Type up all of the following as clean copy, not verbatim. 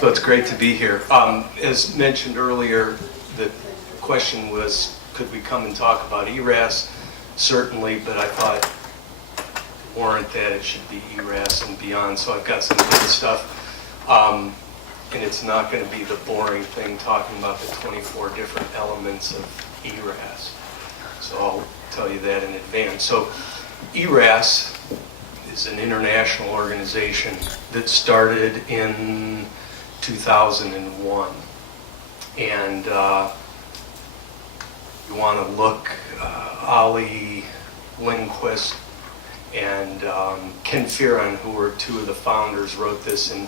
So it's great to be here. As mentioned earlier, the question was, could we come and talk about ERAS? Certainly, but I thought to warrant that it should be ERAS and beyond. So I've got some good stuff. And it's not going to be the boring thing talking about the 24 different elements of ERAS. So I'll tell you that in advance. So ERAS is an international organization that started in 2001. And you want to look, Ali Lindquist and Ken Fearon, who were two of the founders, wrote this in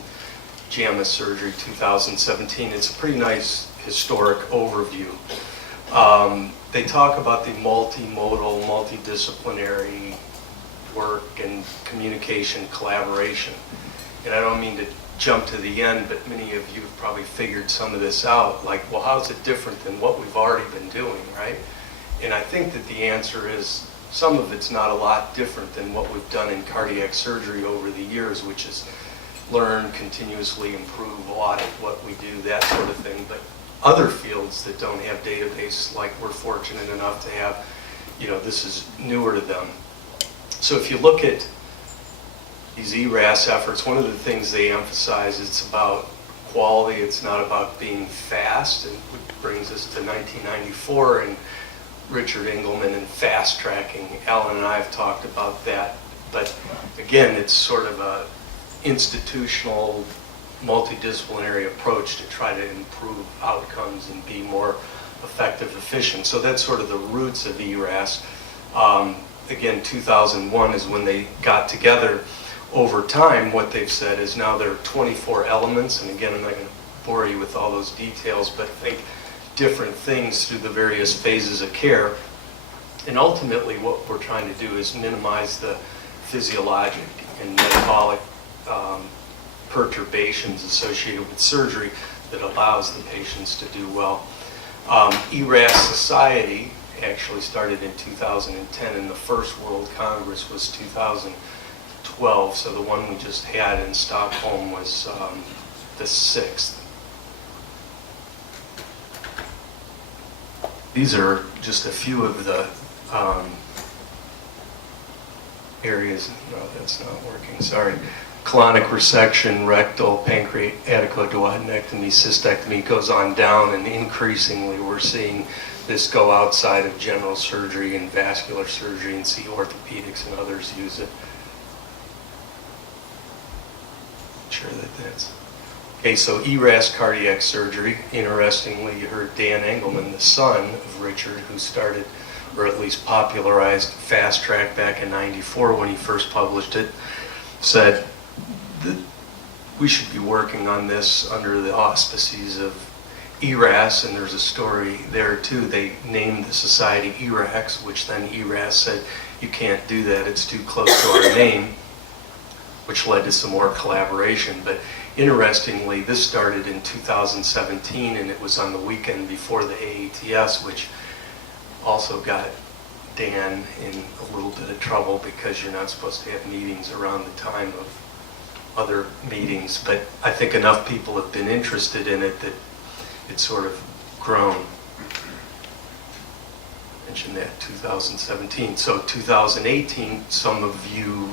JAMA Surgery 2017. It's a pretty nice historic overview. They talk about the multimodal, multidisciplinary work and communication collaboration. And I don't mean to jump to the end, but many of you have probably figured some of this out. Like, well, how's it different than what we've already been doing, right? And I think that the answer is some of it's not a lot different than what we've done in cardiac surgery over the years, which is learn, continuously improve, audit what we do, that sort of thing. But other fields that don't have database, like we're fortunate enough to have, this is newer to them. So if you look at these ERAS efforts, one of the things they emphasize, it's about quality, it's not about being fast, and it brings us to 1994 and Richard Engelman and fast tracking. Alan and I have talked about that, but again, it's sort of a institutional, multidisciplinary approach to try to improve outcomes and be more effective, efficient. So that's sort of the roots of ERAS. Again, 2001 is when they got together. Over time, what they've said is now there are 24 elements, and again, I'm not going to bore you with all those details, but think different things through the various phases of care. And ultimately, what we're trying to do is minimize the physiologic and metabolic perturbations associated with surgery that allows the patients to do well. ERAS Society actually started in 2010, and the first World Congress was 2012, so the one we just had in Stockholm was the 6th. These are just a few of the areas. No, that's not working, sorry. Colonic resection, rectal, pancreaticoduodenectomy, cystectomy, goes on down, and increasingly we're seeing this go outside of general surgery and vascular surgery, and see orthopedics and others use it. Sure that's okay. So ERAS cardiac surgery. Interestingly, you heard Dan Engelman, the son of Richard, who started, or at least popularized, Fast Track back in '94 when he first published it, said that we should be working on this under the auspices of ERAS, and there's a story there too. They named the society ERAX, which then ERAS said, you can't do that, it's too close to our name, which led to some more collaboration. But interestingly, this started in 2017, and it was on the weekend before the AATS, which also got Dan in a little bit of trouble because you're not supposed to have meetings around the time of other meetings. But I think enough people have been interested in it that it's sort of grown. I mentioned that 2017. So 2018, some of you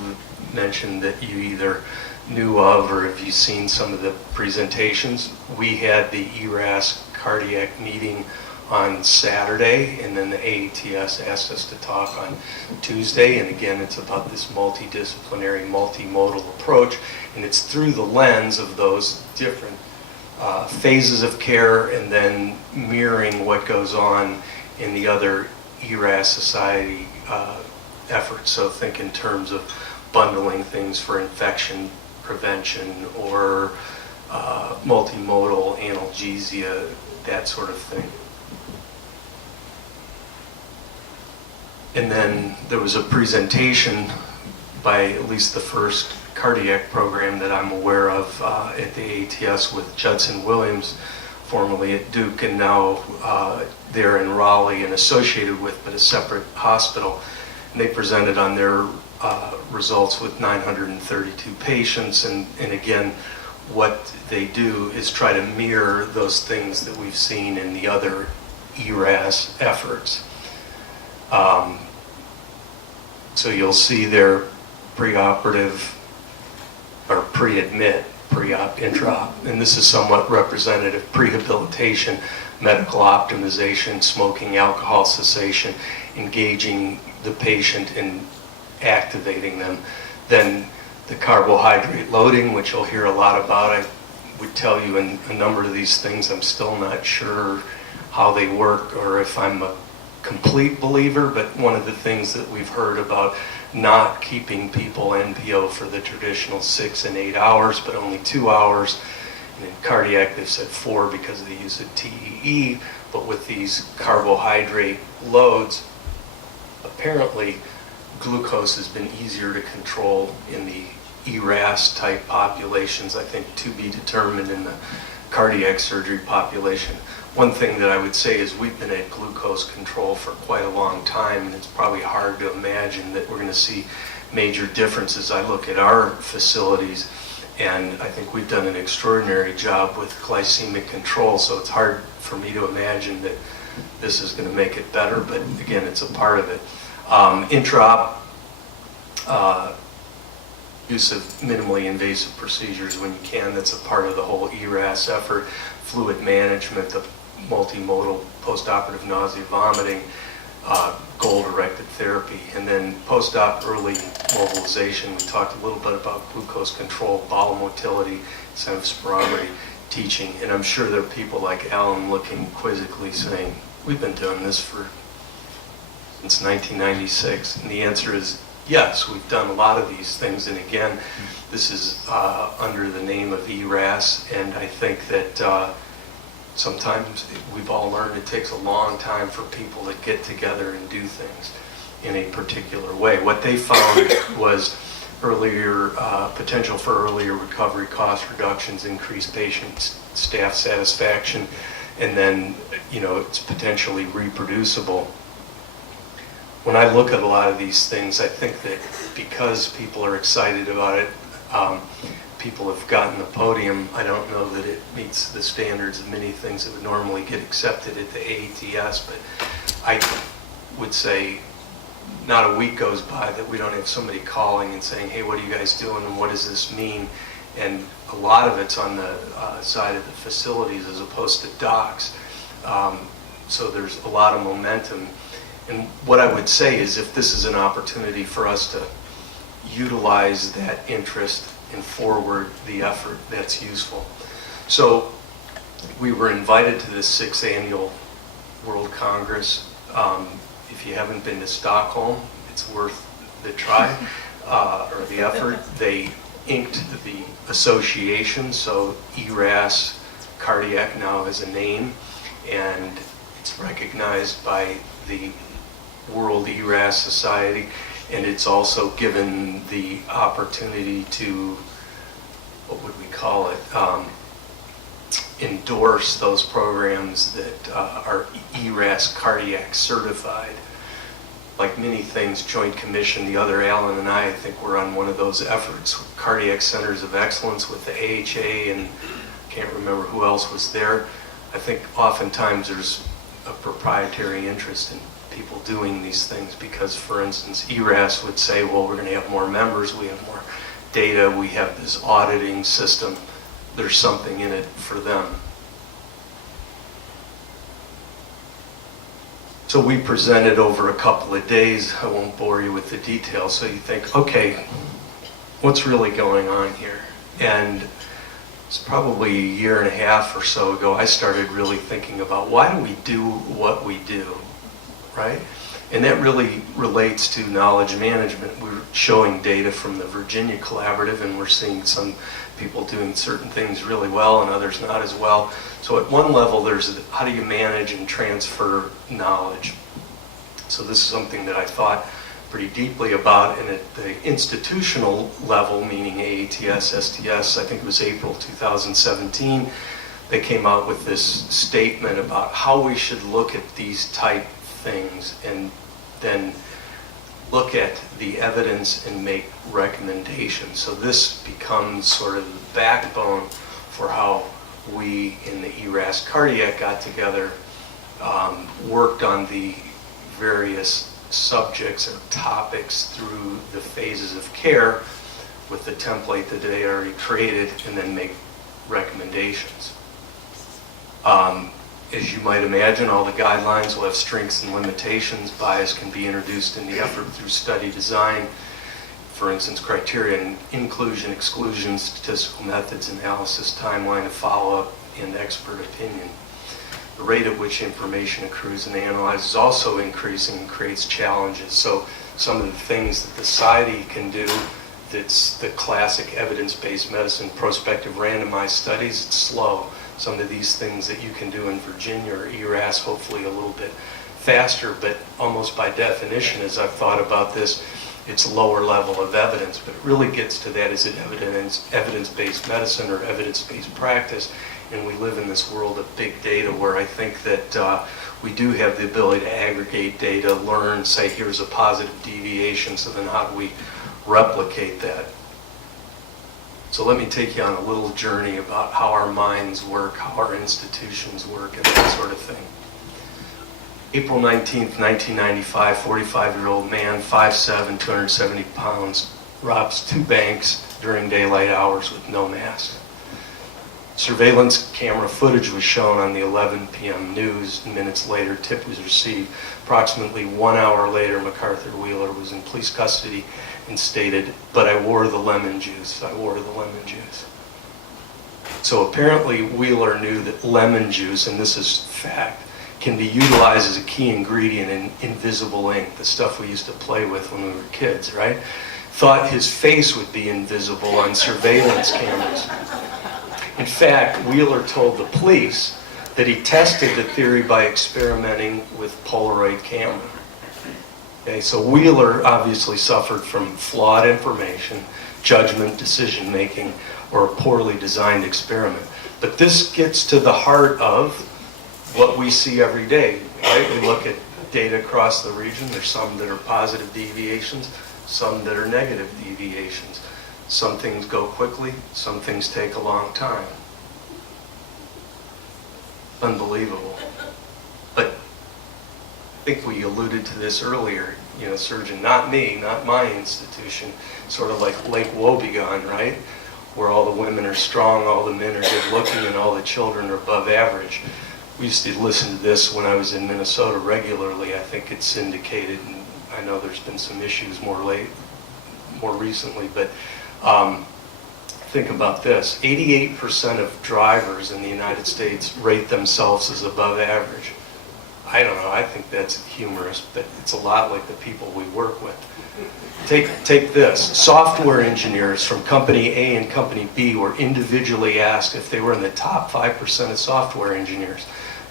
mentioned that you either knew of or have you seen some of the presentations. We had the ERAS cardiac meeting on Saturday, and then the AATS asked us to talk on Tuesday, and again, it's about this multidisciplinary, multimodal approach, and it's through the lens of those different phases of care, and then mirroring what goes on in the other ERAS Society efforts. So think in terms of bundling things for infection prevention or multimodal analgesia, that sort of thing. And then there was a presentation by at least the first cardiac program that I'm aware of at the AATS with Judson Williams, formerly at Duke, and now there in Raleigh and associated with, but a separate hospital. And they presented on their results with 932 patients, and again, what they do is try to mirror those things that we've seen in the other ERAS efforts. So you'll see their preoperative or pre-admit, pre-op, intra-op, and this is somewhat representative: prehabilitation, medical optimization, smoking, alcohol cessation, engaging the patient in activating them. Then the carbohydrate loading, which you'll hear a lot about. I would tell you in a number of these things, I'm still not sure how they work or if I'm a complete believer, but one of the things that we've heard about not keeping people NPO for the traditional 6 and 8 hours, but only 2 hours. And in cardiac, they've said 4 because they use a TEE, but with these carbohydrate loads, apparently glucose has been easier to control in the ERAS type populations, I think to be determined in the cardiac surgery population. One thing that I would say is we've been at glucose control for quite a long time, and it's probably hard to imagine that we're going to see major differences. I look at our facilities, and I think we've done an extraordinary job with glycemic control, so it's hard for me to imagine that this is going to make it better, but again, it's a part of it. Intra-op, use of minimally invasive procedures when you can, that's a part of the whole ERAS effort. Fluid management, the multimodal postoperative nausea, vomiting, goal-directed therapy, and then post-op early mobilization. We talked a little bit about glucose control, bowel motility, sense of spirometry, teaching, and I'm sure there are people like Alan looking quizzically saying, we've been doing this since 1996, and the answer is yes, we've done a lot of these things, and again, this is under the name of ERAS, and I think that sometimes we've all learned it takes a long time for people to get together and do things in a particular way. What they found was earlier potential for earlier recovery, cost reductions, increased patient staff satisfaction, and then it's potentially reproducible. When I look at a lot of these things, I think that because people are excited about it, people have gotten the podium. I don't know that it meets the standards of many things that would normally get accepted at the AATS, but I would say not a week goes by that we don't have somebody calling and saying, hey, what are you guys doing and what does this mean? And a lot of it's on the side of the facilities as opposed to docs. So there's a lot of momentum. And what I would say is if this is an opportunity for us to utilize that interest and forward the effort, that's useful. So we were invited to this 6th annual World Congress. If you haven't been to Stockholm, it's worth the try or the effort. They inked the association, so ERAS Cardiac now has a name, and it's recognized by the World ERAS Society, and it's also given the opportunity to, what would we call it, endorse those programs that are ERAS cardiac certified. Like many things, Joint Commission, the other Alan and I think we're on one of those efforts, Cardiac Centers of Excellence with the AHA, and can't remember who else was there. I think oftentimes there's a proprietary interest in people doing these things because, for instance, ERAS would say, well, we're going to have more members, we have more data, we have this auditing system, there's something in it for them. So we presented over a couple of days. I won't bore you with the details, so you think, okay, what's really going on here? And it's probably a year and a half or so ago, I started really thinking about why do we do what we do, right? And that really relates to knowledge management. We're showing data from the Virginia Collaborative, and we're seeing some people doing certain things really well and others not as well. So at one level, there's how do you manage and transfer knowledge? So this is something that I thought pretty deeply about, and at the institutional level, meaning AATS, STS, I think it was April 2017, they came out with this statement about how we should look at these type things, and then look at the evidence and make recommendations. So this becomes sort of the backbone for how we in the ERAS cardiac got together, worked on the various subjects or topics through the phases of care with the template that they already created, and then make recommendations. As you might imagine, all the guidelines will have strengths and limitations. Bias can be introduced in the effort through study design. For instance, criteria, inclusion, exclusion, statistical methods, analysis, timeline of follow-up, and expert opinion. The rate at which information accrues and analyzes is also increasing and creates challenges. So some of the things that the society can do, that's the classic evidence-based medicine, prospective randomized studies, it's slow. Some of these things that you can do in Virginia or ERAS, hopefully a little bit faster, but almost by definition, as I've thought about this, it's a lower level of evidence, but it really gets to that, is it evidence-based medicine or evidence-based practice? And we live in this world of big data where I think that we do have the ability to aggregate data, learn, say here's a positive deviation, so then how do we replicate that? So let me take you on a little journey about how our minds work, how our institutions work, and that sort of thing. April 19th, 1995, 45-year-old man, 5'7", 270 pounds, robs 2 banks during daylight hours with no mask. Surveillance camera footage was shown on the 11 p.m. news. Minutes later, tip was received. Approximately 1 hour later, MacArthur Wheeler was in police custody and stated, "But I wore the lemon juice. I wore the lemon juice." So apparently Wheeler knew that lemon juice, and this is fact, can be utilized as a key ingredient in invisible ink, the stuff we used to play with when we were kids, right? Thought his face would be invisible on surveillance cameras. In fact, Wheeler told the police that he tested the theory by experimenting with Polaroid camera. Okay, so Wheeler obviously suffered from flawed information, judgment, decision making, or a poorly designed experiment. But this gets to the heart of what we see every day, right? We look at data across the region. There's some that are positive deviations, some that are negative deviations. Some things go quickly, some things take a long time. Unbelievable. But I think we alluded to this earlier, surgeon, not me, not my institution, sort of like Lake Wobegon, right? Where all the women are strong, all the men are good looking, and all the children are above average. We used to listen to this when I was in Minnesota regularly. I think it's syndicated, and I know there's been some issues more recently, but think about this. 88% of drivers in the United States rate themselves as above average. I don't know, I think that's humorous, but it's a lot like the people we work with. Take this. Software engineers from company A and company B were individually asked if they were in the top 5% of software engineers.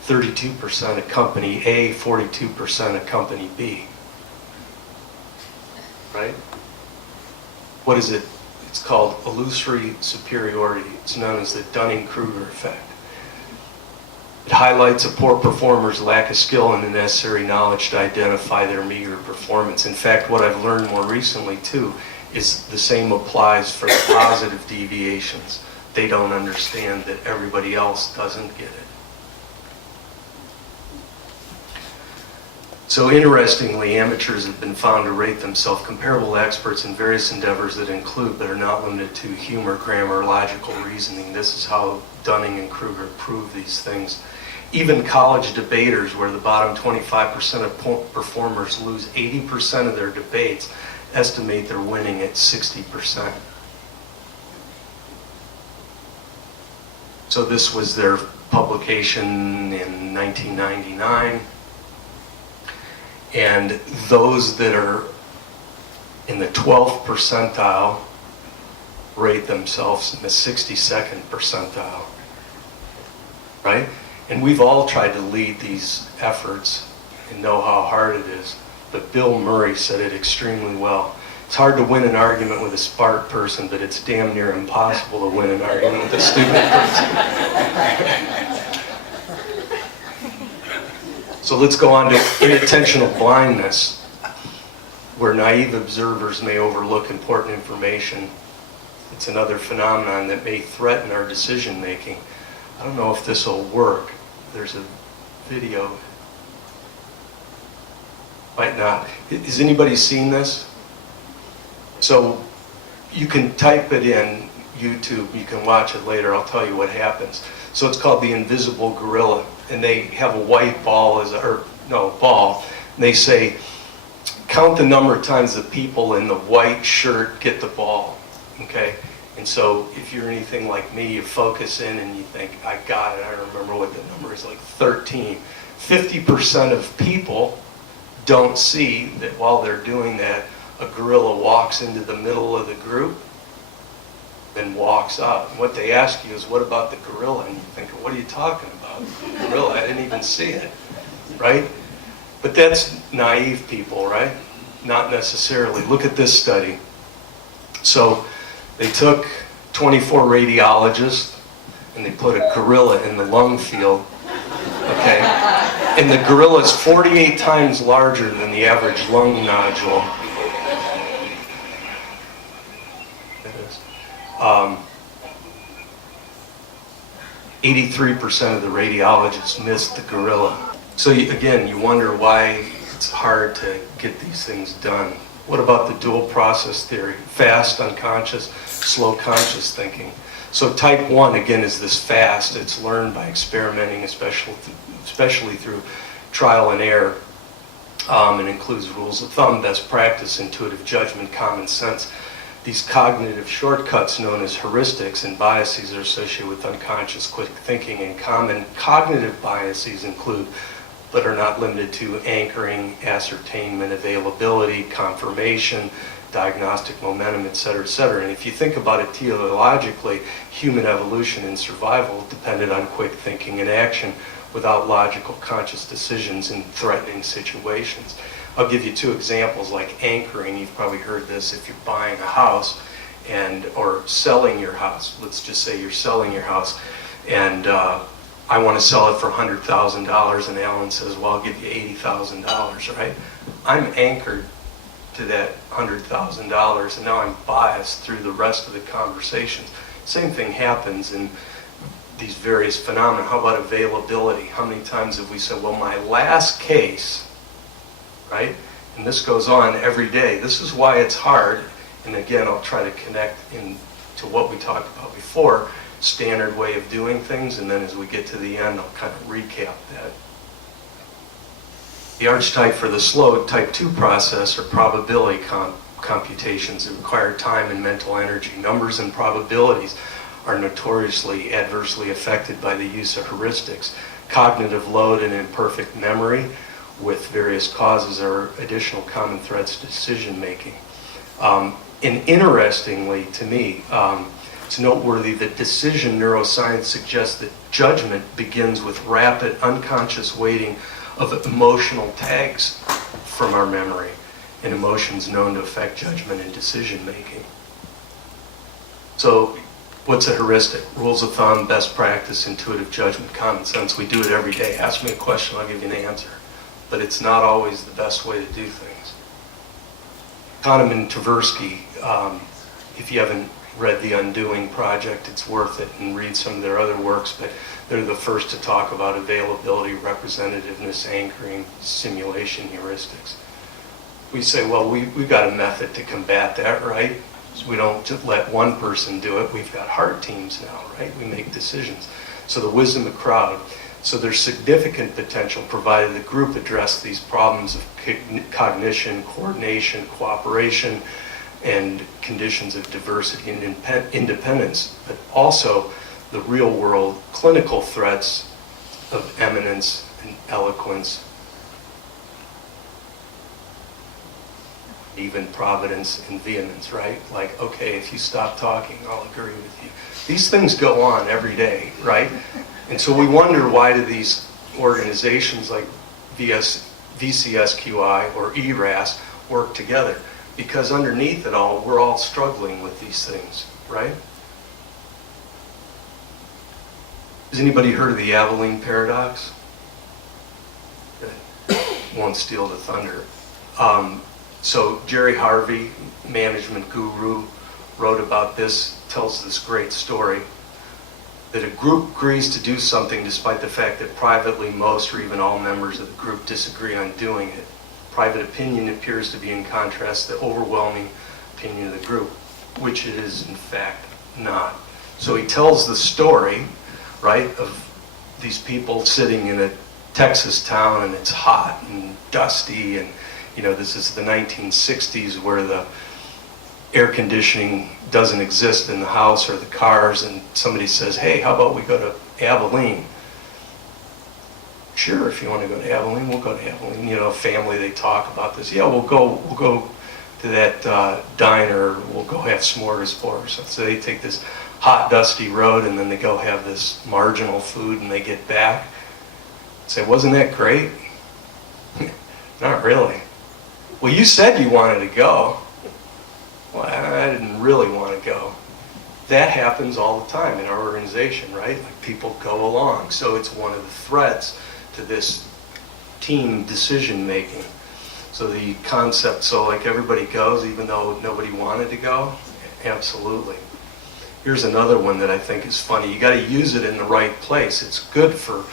32% of company A, 42% of company B. Right? What is it? It's called illusory superiority. It's known as the Dunning-Kruger Effect. It highlights a poor performer's lack of skill and the necessary knowledge to identify their meager performance. In fact, what I've learned more recently, too, is the same applies for the positive deviations. They don't understand that everybody else doesn't get it. So interestingly, amateurs have been found to rate themselves comparable to experts in various endeavors that include, but are not limited to, humor, grammar, logical reasoning. This is how Dunning and Kruger prove these things. Even college debaters, where the bottom 25% of performers lose 80% of their debates, estimate they're winning at 60%. So this was their publication in 1999. And those that are in the 12th percentile rate themselves in the 62nd percentile, right? And we've all tried to lead these efforts and know how hard it is. But Bill Murray said it extremely well. It's hard to win an argument with a smart person, but it's damn near impossible to win an argument with a stupid person. So let's go on to inattentional blindness. where naive observers may overlook important information. It's another phenomenon that may threaten our decision making. I don't know if this will work. There's a video. Might not. Has anybody seen this? So you can type it in YouTube. You can watch it later. I'll tell you what happens. So it's called the invisible gorilla, and they have a white ball ball. And they say, count the number of times the people in the white shirt get the ball. Okay. And so if you're anything like me, you focus in and you think, I got it. I don't remember what the number is, like 13. 50% of people don't see that while they're doing that, a gorilla walks into the middle of the group and walks out. And what they ask you is, what about the gorilla? And you think, what are you talking about? Gorilla, I didn't even see it, right? But that's naive people, right? Not necessarily. Look at this study. So they took 24 radiologists and they put a gorilla in the lung field, okay? And the gorilla is 48 times larger than the average lung nodule. It is. 83% of the radiologists missed the gorilla. So again, you wonder why it's hard to get these things done. What about the dual process theory? Fast, unconscious, slow conscious thinking. So type 1, again, is this fast. It's learned by experimenting, especially through trial and error. It includes rules of thumb, best practice, intuitive judgment, common sense. These cognitive shortcuts known as heuristics and biases are associated with unconscious quick thinking, and common cognitive biases include, but are not limited to, anchoring, ascertainment, availability, confirmation, diagnostic momentum, et cetera, et cetera. And if you think about it teleologically, human evolution and survival depended on quick thinking and action without logical, conscious decisions in threatening situations. I'll give you two examples, like anchoring. You've probably heard this if you're buying a house or selling your house. Let's just say you're selling your house, and I want to sell it for $100,000, and Alan says, well, I'll give you $80,000, right? I'm anchored to that $100,000, and now I'm biased through the rest of the conversations. Same thing happens in these various phenomena. How about availability? How many times have we said, well, my last case, right? And this goes on every day. This is why it's hard, and again, I'll try to connect to what we talked about before, standard way of doing things, and then as we get to the end, I'll kind of recap that. The archetype for the slow type 2 process are probability computations that require time and mental energy. Numbers and probabilities are notoriously adversely affected by the use of heuristics. Cognitive load and imperfect memory with various causes are additional common threats to decision making. And interestingly to me, it's noteworthy that decision neuroscience suggests that judgment begins with rapid unconscious weighting of emotional tags from our memory, and emotions known to affect judgment and decision making. So what's a heuristic? Rules of thumb, best practice, intuitive judgment, common sense. We do it every day. Ask me a question, I'll give you an answer. But it's not always the best way to do things. Kahneman and Tversky, if you haven't read The Undoing Project, it's worth it, and read some of their other works, but they're the first to talk about availability, representativeness, anchoring, simulation, heuristics. We say, well, we've got a method to combat that, right? So we don't just let one person do it. We've got heart teams now, right? We make decisions. So the wisdom of the crowd. So there's significant potential provided the group address these problems of cognition, coordination, cooperation, and conditions of diversity and independence, but also the real world clinical threats of eminence and eloquence, even providence and vehemence, right? Like, okay, if you stop talking, I'll agree with you. These things go on every day, right? And so we wonder, why do these organizations like VCSQI or ERAS work together? Because underneath it all, we're all struggling with these things, right? Has anybody heard of the Abilene Paradox? Won't steal the thunder. So Jerry Harvey, management guru, wrote about this, tells this great story, that a group agrees to do something despite the fact that privately most or even all members of the group disagree on doing it. Private opinion appears to be in contrast to the overwhelming opinion of the group, which it is in fact not. So he tells the story, right, of these people sitting in a Texas town and it's hot and dusty, and you know, this is the 1960s where the air conditioning doesn't exist in the house or the cars, and somebody says, hey, how about we go to Abilene? Sure, if you want to go to Abilene, we'll go to Abilene. You know, family, they talk about this. Yeah, we'll go to that diner, we'll go have smorgasbords. So they take this hot, dusty road, and then they go have this marginal food, and they get back. Say, wasn't that great? Not really. Well, you said you wanted to go. Well, I didn't really want to go. That happens all the time in our organization, right? Like people go along. So it's one of the threats to this team decision making. So the concept, so like everybody goes even though nobody wanted to go? Absolutely. Here's another one that I think is funny. You got to use it in the right place. It's good for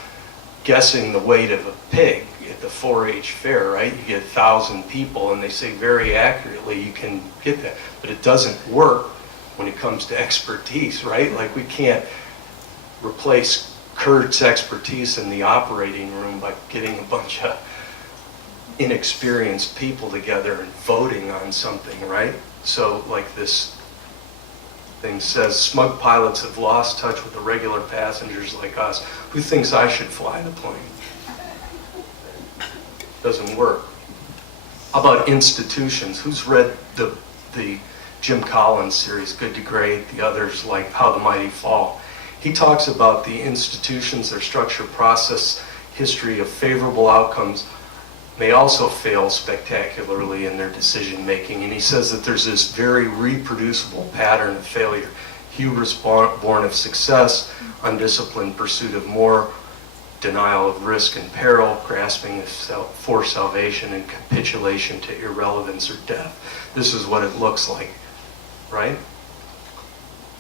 guessing the weight of a pig at the 4-H fair, right? You get 1,000 people and they say very accurately you can get that. But it doesn't work when it comes to expertise, right? Like we can't replace Kurt's expertise in the operating room by getting a bunch of inexperienced people together and voting on something, right? So like this thing says, smug pilots have lost touch with the regular passengers like us. Who thinks I should fly the plane? Doesn't work. How about institutions? Who's read the Jim Collins series, Good to Great, the others like How the Mighty Fall? He talks about the institutions, their structure, process, history of favorable outcomes may also fail spectacularly in their decision making. And he says that there's this very reproducible pattern of failure. Hubris born of success, undisciplined pursuit of more, denial of risk and peril, grasping for salvation, and capitulation to irrelevance or death. This is what it looks like, right?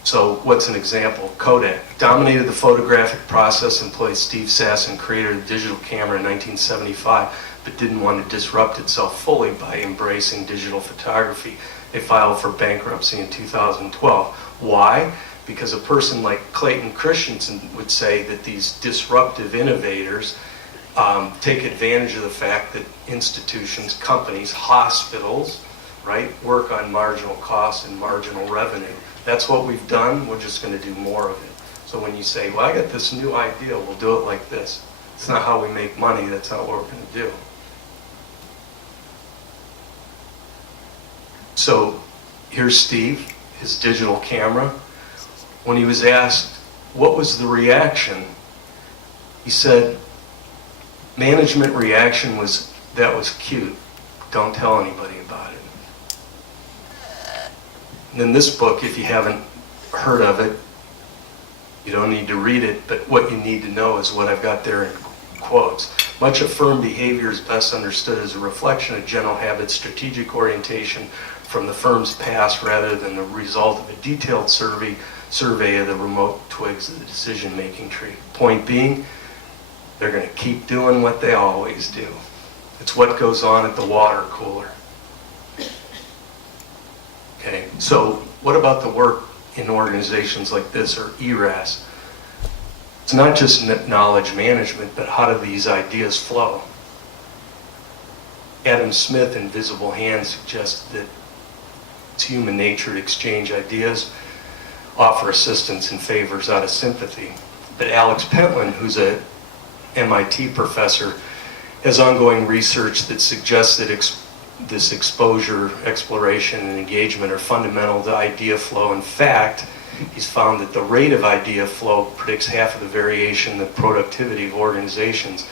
So what's an example? Kodak dominated the photographic process, employed Steve Sasson, creator of the digital camera in 1975, but didn't want to disrupt itself fully by embracing digital photography. They filed for bankruptcy in 2012. Why? Because a person like Clayton Christensen would say that these disruptive innovators take advantage of the fact that institutions, companies, hospitals, right, work on marginal costs and marginal revenue. That's what we've done. We're just going to do more of it. So when you say, well, I got this new idea, we'll do it like this. It's not how we make money. That's not what we're going to do. So here's Steve, his digital camera. When he was asked, what was the reaction? He said, management reaction was, that was cute. Don't tell anybody about it. And then this book, if you haven't heard of it, you don't need to read it, but what you need to know is what I've got there in quotes. Much of firm behavior is best understood as a reflection of general habits, strategic orientation from the firm's past rather than the result of a detailed survey of the remote twigs of the decision-making tree. Point being, they're going to keep doing what they always do. It's what goes on at the water cooler. Okay, so what about the work in organizations like this, or ERAS? It's not just knowledge management, but how do these ideas flow? Adam Smith in Visible Hand suggests that it's human nature to exchange ideas, offer assistance and favors out of sympathy. But Alex Pentland, who's a MIT professor, has ongoing research that suggests that this exposure, exploration, and engagement are fundamental to idea flow. In fact, he's found that the rate of idea flow predicts half of the variation in the productivity of organizations.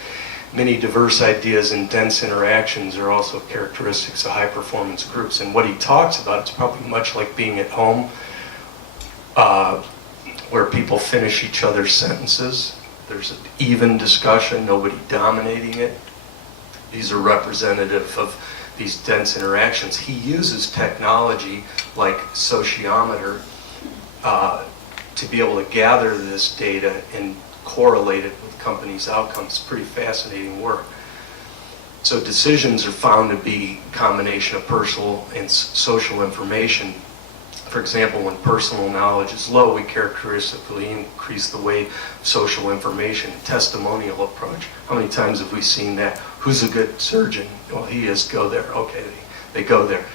Many diverse ideas and dense interactions are also characteristics of high-performance groups. And what he talks about, it's probably much like being at home, where people finish each other's sentences. There's an even discussion, nobody dominating it. These are representative of these dense interactions. He uses technology like sociometer to be able to gather this data and correlate it with companies' outcomes. Pretty fascinating work. So decisions are found to be a combination of personal and social information. For example, when personal knowledge is low, we characteristically increase the weight of social information. Testimonial approach. How many times have we seen that? Who's a good surgeon? Well, he is. Go there. Okay, they go there.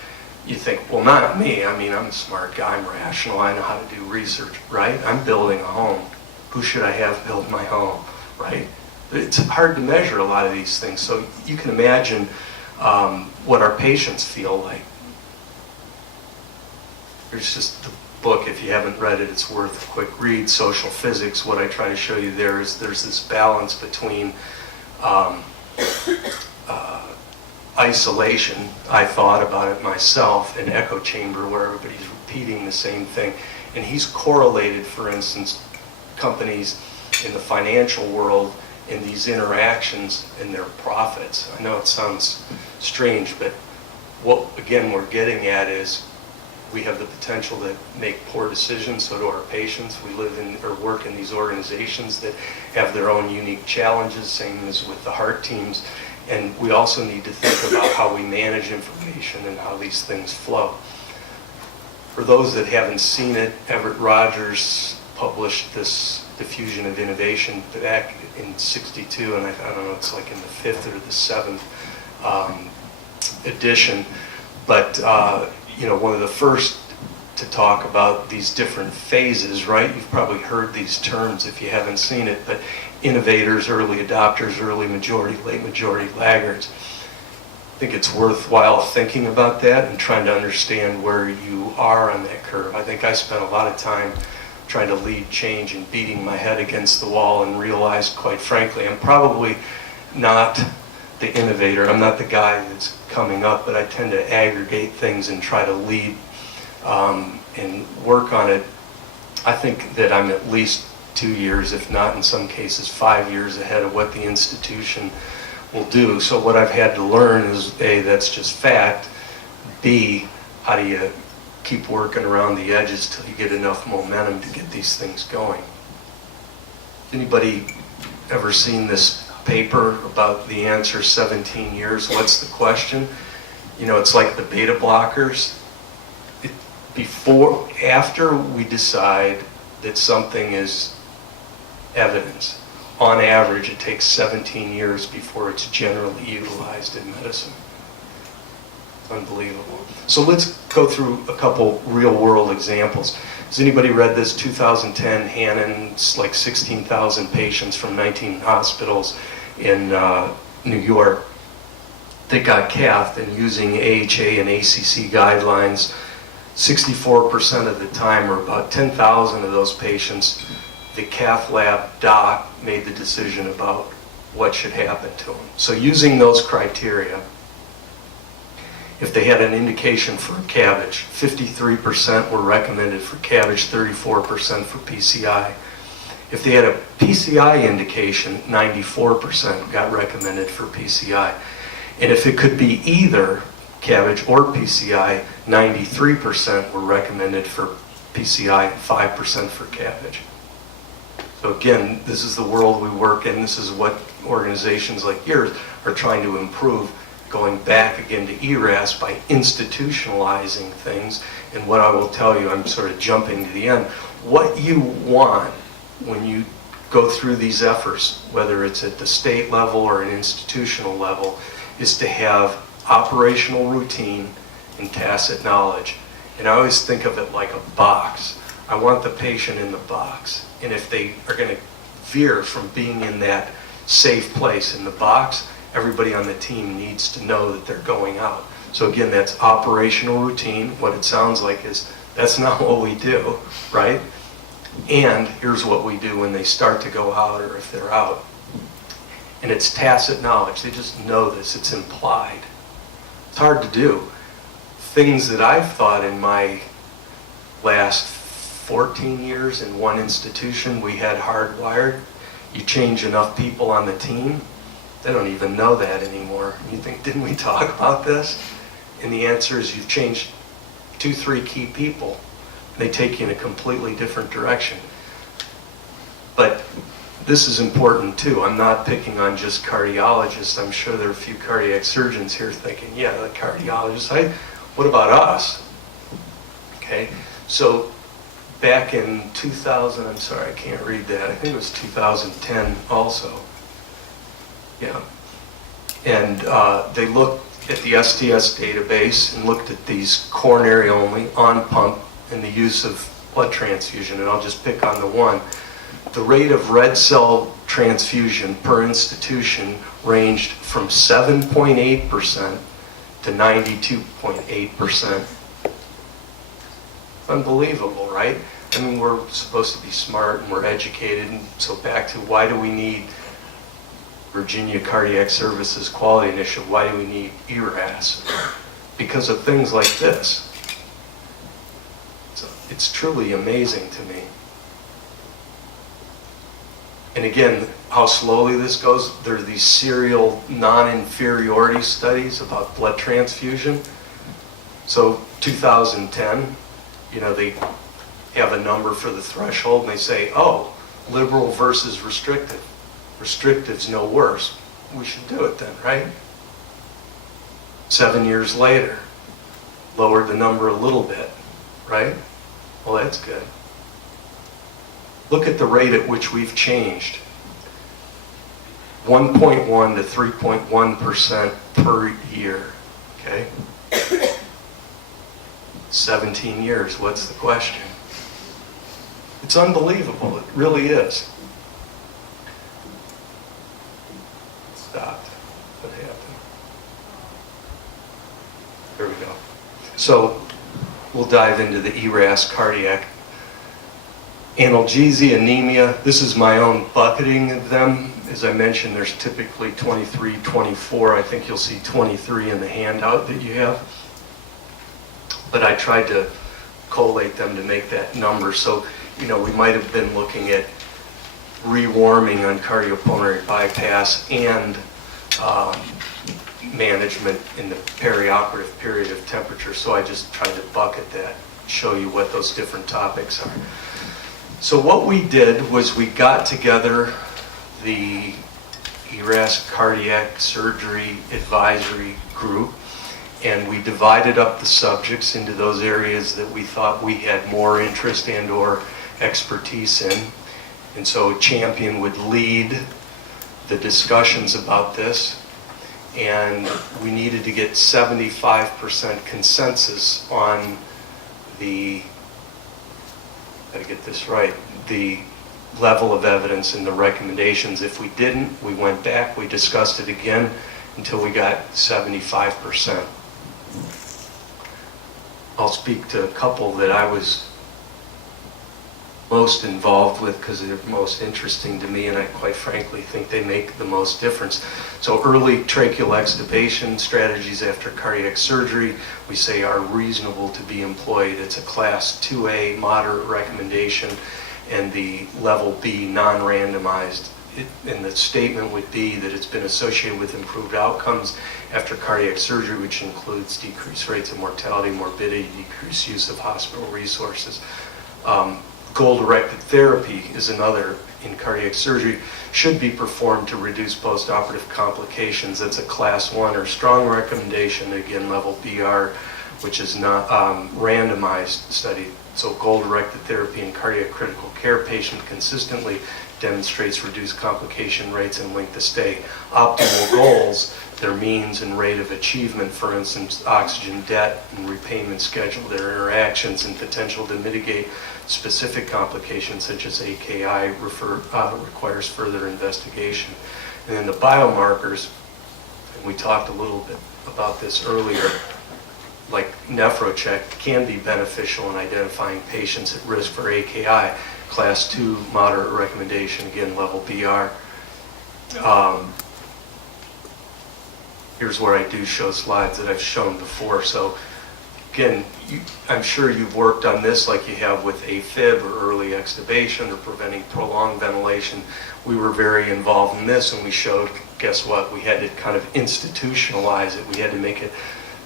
You think, well, not me. I mean, I'm a smart guy. I'm rational. I know how to do research, right? I'm building a home. Who should I have build my home, right? It's hard to measure a lot of these things. So you can imagine what our patients feel like. There's just the book, if you haven't read it, it's worth a quick read, Social Physics. What I try to show you there is there's this balance between isolation, I thought about it myself, an echo chamber where everybody's repeating the same thing. And he's correlated, for instance, companies in the financial world in these interactions and their profits. I know it sounds strange, but what, again, we're getting at is we have the potential to make poor decisions, so do our patients. We live in or work in these organizations that have their own unique challenges, same as with the heart teams. And we also need to think about how we manage information and how these things flow. For those that haven't seen it, Everett Rogers published this Diffusion of Innovation back in '62, and I don't know, it's like in the 5th or the 7th edition. But one of the first to talk about these different phases, right? You've probably heard these terms if you haven't seen it, but innovators, early adopters, early majority, late majority, laggards. I think it's worthwhile thinking about that and trying to understand where you are on that curve. I think I spent a lot of time trying to lead change and beating my head against the wall and realized, quite frankly, I'm probably not the innovator. I'm not the guy that's coming up, but I tend to aggregate things and try to lead and work on it. I think that I'm at least 2 years, if not in some cases 5 years ahead of what the institution will do. So what I've had to learn is, A, that's just fact. B, how do you keep working around the edges till you get enough momentum to get these things going? Anybody ever seen this paper about the answer 17 years? What's the question? It's like the beta blockers. After we decide that something is evidence, on average it takes 17 years before it's generally utilized in medicine. Unbelievable. So let's go through a couple real world examples. Has anybody read this 2010 Hannon? It's like 16,000 patients from 19 hospitals in New York that got cathed, and using AHA and ACC guidelines, 64% of the time, or about 10,000 of those patients, the cath lab doc made the decision about what should happen to them. So using those criteria, if they had an indication for a CABG, 53% were recommended for CABG, 34% for PCI. If they had a PCI indication, 94% got recommended for PCI. And if it could be either CABG or PCI, 93% were recommended for PCI, 5% for CABG. So again, this is the world we work in. This is what organizations like yours are trying to improve, going back again to ERAS by institutionalizing things. And what I will tell you, I'm sort of jumping to the end, what you want when you go through these efforts, whether it's at the state level or an institutional level, is to have operational routine and tacit knowledge. And I always think of it like a box. I want the patient in the box. And if they are going to veer from being in that safe place in the box, everybody on the team needs to know that they're going out. So again, that's operational routine. What it sounds like is that's not what we do, right? And here's what we do when they start to go out, or if they're out. And it's tacit knowledge. They just know this. It's implied. It's hard to do. Things that I've thought in my last 14 years in one institution we had hardwired. You change enough people on the team, They don't even know that anymore. You think, didn't we talk about this? And the answer is you've changed 2-3 key people. They take you in a completely different direction. But this is important too. I'm not picking on just cardiologists. I'm sure there are a few cardiac surgeons here thinking, yeah, the cardiologists, what about us? Okay, so back in 2000, I'm sorry, I can't read that. I think it was 2010 also. Yeah. And they looked at the STS database and looked at these coronary only, on pump, and the use of blood transfusion. And I'll just pick on the one. The rate of red cell transfusion per institution ranged from 7.8% to 92.8%. Unbelievable, right? I mean, we're supposed to be smart and we're educated, and so back to why do we need Virginia Cardiac Services Quality Initiative? Why do we need ERAS? Because of things like this. So it's truly amazing to me. And again, how slowly this goes, there are these serial non-inferiority studies about blood transfusion. So 2010, they have a number for the threshold and they say, oh, liberal versus restrictive. Restrictive's no worse. We should do it then, right? 7 years later, lowered the number a little bit, right? Well, that's good. Look at the rate at which we've changed. 1.1 to 3.1% per year, okay? 17 years, what's the question? It's unbelievable, it really is. Stopped. What happened? There we go. So we'll dive into the ERAS cardiac. Analgesia, anemia, this is my own bucketing of them. As I mentioned, there's typically 23, 24. I think you'll see 23 in the handout that you have. But I tried to collate them to make that number. So, we might have been looking at rewarming on cardiopulmonary bypass and management in the perioperative period of temperature. So I just tried to bucket that, show you what those different topics are. So what we did was we got together the ERAS Cardiac Surgery Advisory Group, and we divided up the subjects into those areas that we thought we had more interest and or expertise in. And so a champion would lead the discussions about this, and we needed to get 75% consensus on the, gotta get this right, the level of evidence and the recommendations. If we didn't, we went back, we discussed it again until we got 75%. I'll speak to a couple that I was most involved with because they're most interesting to me, and I quite frankly think they make the most difference. So early tracheal extubation strategies after cardiac surgery, we say are reasonable to be employed. It's a class 2A moderate recommendation, and the level B non-randomized. And the statement would be that it's been associated with improved outcomes after cardiac surgery, which includes decreased rates of mortality, morbidity, decreased use of hospital resources. Goal-directed therapy is another in cardiac surgery, should be performed to reduce postoperative complications. That's a class 1 or strong recommendation, again level BR, which is not randomized study. So goal-directed therapy in cardiac critical care patient consistently demonstrates reduced complication rates and length of stay. Optimal goals, their means and rate of achievement, for instance, oxygen debt and repayment schedule, their interactions and potential to mitigate specific complications such as AKI requires further investigation. And then the biomarkers, and we talked a little bit about this earlier, like NephroCheck can be beneficial in identifying patients at risk for AKI. Class 2 moderate recommendation, again level BR. Here's where I do show slides that I've shown before. So again, I'm sure you've worked on this like you have with AFib or early extubation or preventing prolonged ventilation. We were very involved in this, and we showed guess what? We had to kind of institutionalize it. We had to make it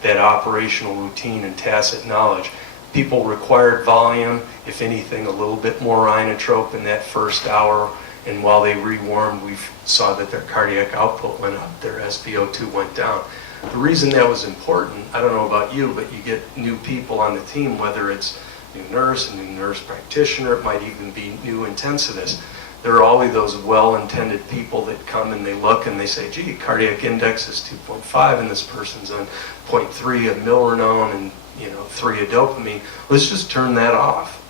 that operational routine and tacit knowledge. People required volume, if anything, a little bit more inotrope in that first hour, and while they rewarmed, we saw that their cardiac output went up, their SpO2 went down. The reason that was important, I don't know about you, but you get new people on the team, whether it's a new nurse practitioner, it might even be new intensivist. There are always those well-intended people that come and they look and they say, gee, cardiac index is 2.5 and this person's on 0.3 of milrinone and 3 of dopamine. Let's just turn that off.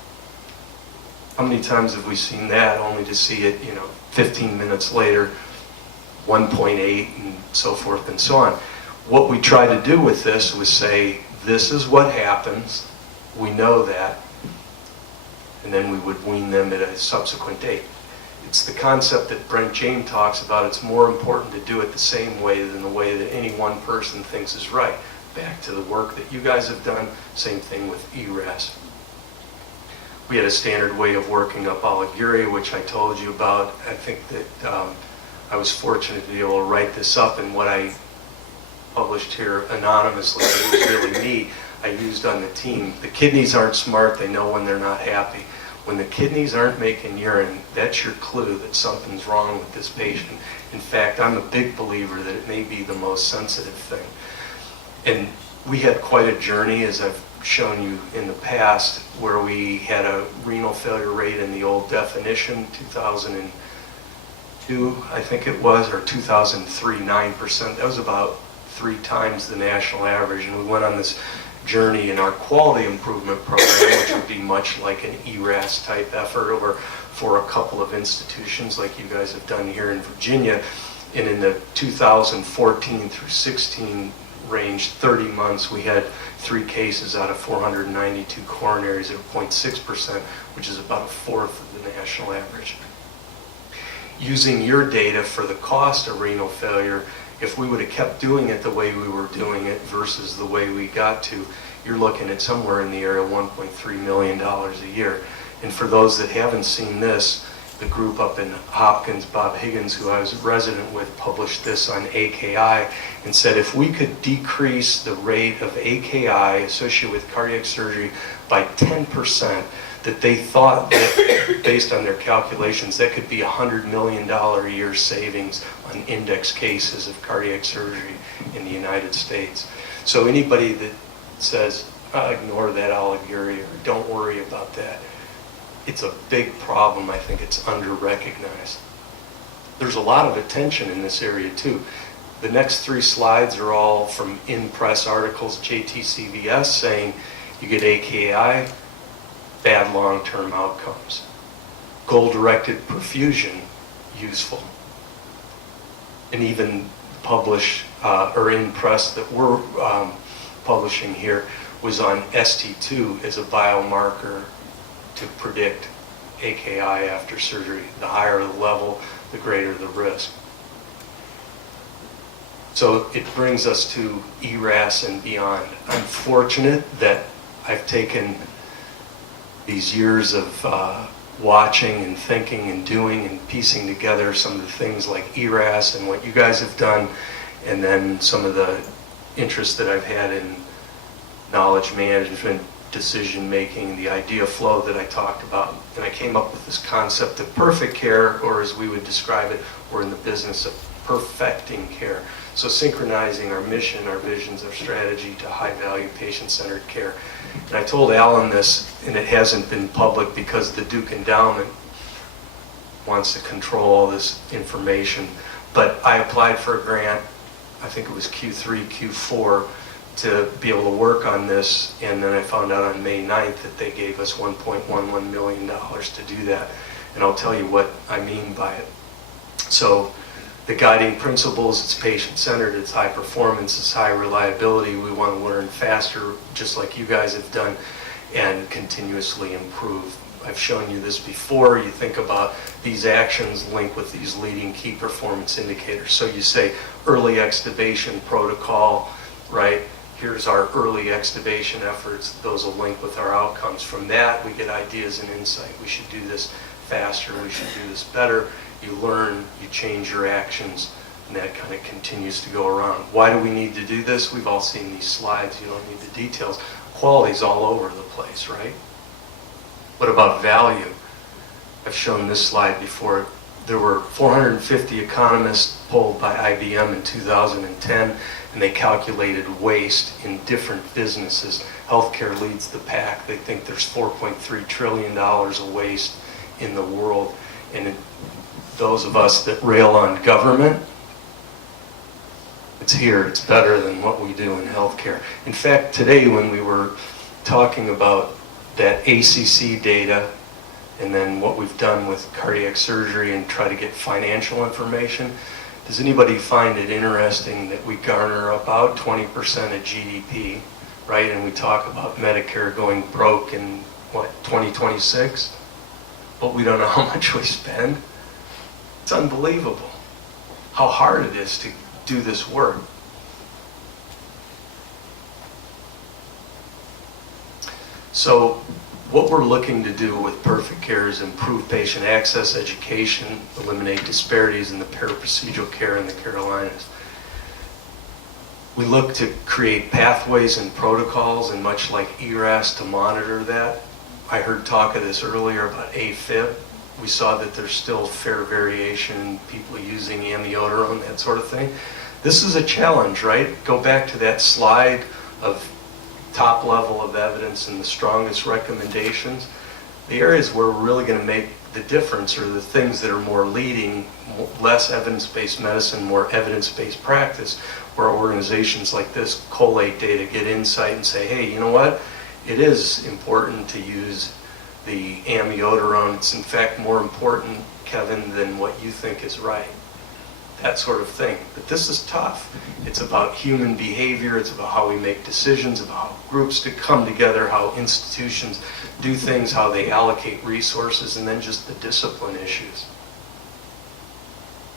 How many times have we seen that only to see it, 15 minutes later, 1.8 and so forth and so on. What we tried to do with this was say, this is what happens, we know that, and then we would wean them at a subsequent date. It's the concept that Brent James talks about. It's more important to do it the same way than the way that any one person thinks is right. Back to the work that you guys have done, same thing with ERAS. We had a standard way of working up oliguria, which I told you about. I think that I was fortunate to be able to write this up, and what I published here anonymously, it was really me, I used on the team. The kidneys aren't smart, they know when they're not happy. When the kidneys aren't making urine, that's your clue that something's wrong with this patient. In fact, I'm a big believer that it may be the most sensitive thing. And we had quite a journey, as I've shown you in the past, where we had a renal failure rate in the old definition, 2002, I think it was, or 2003, 9%. That was about 3 times the national average. And we went on this journey in our quality improvement program, which would be much like an ERAS type effort over for a couple of institutions like you guys have done here in Virginia. And in the 2014 through 16 range, 30 months, we had 3 cases out of 492 coronaries at 0.6%, which is about a fourth of the national average. Using your data for the cost of renal failure, if we would have kept doing it the way we were doing it versus the way we got to, you're looking at somewhere in the area of $1.3 million a year. And for those that haven't seen this, the group up in Hopkins, Bob Higgins, who I was a resident with, published this on AKI and said if we could decrease the rate of AKI associated with cardiac surgery by 10%, that they thought that, based on their calculations, that could be $100 million a year savings on index cases of cardiac surgery in the United States. So anybody that says, ignore that oliguria, or don't worry about that, it's a big problem. I think it's under-recognized. There's a lot of attention in this area too. The next 3 slides are all from in-press articles, JTCVS, saying you get AKI, bad long-term outcomes. Goal-directed perfusion, useful. And even published, or in press that we're publishing here, was on ST2 as a biomarker to predict AKI after surgery. The higher the level, the greater the risk. So it brings us to ERAS and beyond. I'm fortunate that I've taken these years of watching and thinking and doing and piecing together some of the things like ERAS and what you guys have done, and then some of the interest that I've had in knowledge management, decision making, the idea flow that I talked about. And I came up with this concept of perfect care, or as we would describe it, we're in the business of perfecting care. So synchronizing our mission, our visions, our strategy to high-value patient-centered care. And I told Alan this, and it hasn't been public because the Duke Endowment wants to control all this information. But I applied for a grant, I think it was Q3, Q4, to be able to work on this, and then I found out on May 9th that they gave us $1.11 million to do that. And I'll tell you what I mean by it. So the guiding principles, it's patient-centered, it's high performance, it's high reliability. We want to learn faster, just like you guys have done, and continuously improve. I've shown you this before. You think about these actions linked with these leading key performance indicators. So you say early extubation protocol, right? Here's our early extubation efforts. Those will link with our outcomes. From that, we get ideas and insight. We should do this faster. We should do this better. You learn, you change your actions, And that kind of continues to go around. Why do we need to do this? We've all seen these slides. You don't need the details. Quality's all over the place, right? What about value? I've shown this slide before. There were 450 economists polled by IBM in 2010, and they calculated waste in different businesses. Healthcare leads the pack. They think there's $4.3 trillion of waste in the world. And those of us that rail on government, it's here. It's better than what we do in healthcare. In fact, today when we were talking about that ACC data and then what we've done with cardiac surgery and try to get financial information, does anybody find it interesting that we garner about 20% of GDP, right? And we talk about Medicare going broke in, what, 2026? But we don't know how much we spend. It's unbelievable how hard it is to do this work. So what we're looking to do with Perfect Care is improve patient access, education, eliminate disparities in the paraprocedural care in the Carolinas. We look to create pathways and protocols, and much like ERAS, to monitor that. I heard talk of this earlier about AFib. We saw that there's still fair variation, people using amiodarone, that sort of thing. This is a challenge, right? Go back to that slide of top level of evidence and the strongest recommendations. The areas where we're really going to make the difference are the things that are more leading, less evidence-based medicine, more evidence-based practice, where organizations like this collate data, get insight, and say, hey, you know what? It is important to use the amiodarone. It's in fact more important, Kevin, than what you think is right. That sort of thing. But this is tough. It's about human behavior. It's about how we make decisions, about how groups to come together, how institutions do things, how they allocate resources, and then just the discipline issues.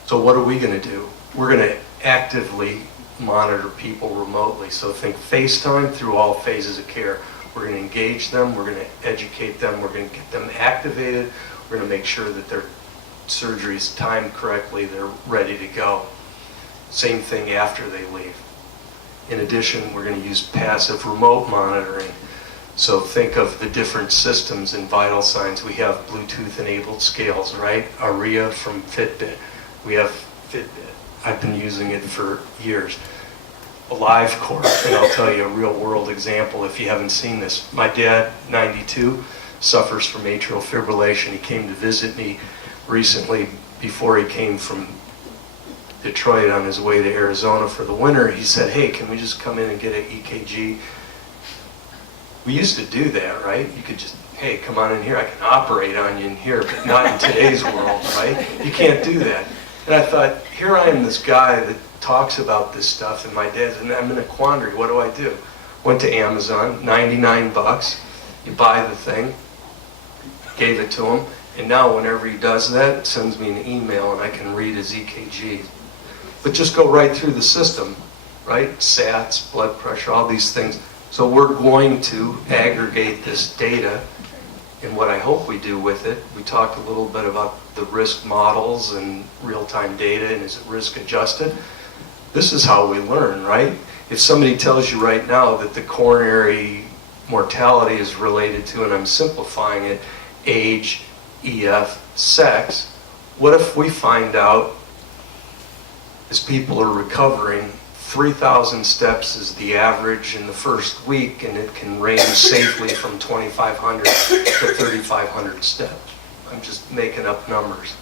So what are we going to do? We're going to actively monitor people remotely. So think FaceTime through all phases of care. We're going to engage them. We're going to educate them. We're going to get them activated. We're going to make sure that their surgery is timed correctly. They're ready to go. Same thing after they leave. In addition, we're going to use passive remote monitoring. So think of the different systems in vital signs. We have Bluetooth-enabled scales, right? ARIA from Fitbit. We have Fitbit. I've been using it for years. AliveCore, and I'll tell you a real-world example if you haven't seen this. My dad, 92, suffers from atrial fibrillation. He came to visit me recently before he came from Detroit on his way to Arizona for the winter. He said, hey, can we just come in and get an EKG? We used to do that, right? You could just, hey, come on in here. I can operate on you in here, but not in today's world, right? You can't do that. And I thought, here I am, this guy that talks about this stuff, and my dad's, and I'm in a quandary. What do I do? Went to Amazon, $99. You buy the thing, gave it to him, and now whenever he does that, it sends me an email and I can read his EKG. But just go right through the system, right? SATs, blood pressure, all these things. So we're going to aggregate this data, and what I hope we do with it, we talked a little bit about the risk models and real-time data, and is it risk adjusted? This is how we learn, right? If somebody tells you right now that the coronary mortality is related to, and I'm simplifying it, age, EF, sex, what if we find out as people are recovering, 3,000 steps is the average in the first week, and it can range safely from 2,500 to 3,500 steps. I'm just making up numbers.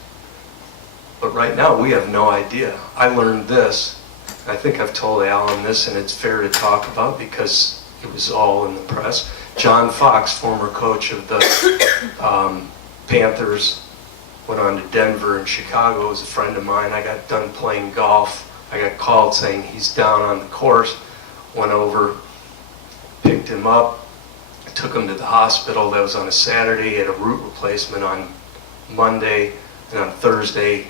But right now we have no idea. I learned this. I think I've told Alan this, and it's fair to talk about because it was all in the press. John Fox, former coach of the Panthers, went on to Denver and Chicago, was a friend of mine. I got done playing golf. I got called saying he's down on the course. Went over, picked him up, took him to the hospital. That was on a Saturday. He had a root replacement on Monday, and on Thursday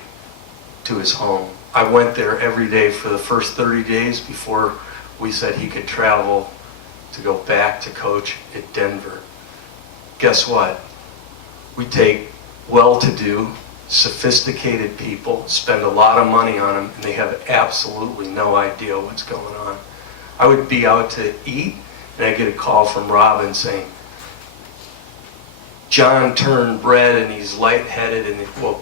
to his home. I went there every day for the first 30 days before we said he could travel to go back to coach at Denver. Guess what? We take well-to-do sophisticated people, spend a lot of money on them, and they have absolutely no idea what's going on. I would be out to eat, and I'd get a call from Robin saying, John turned red and he's lightheaded, and well,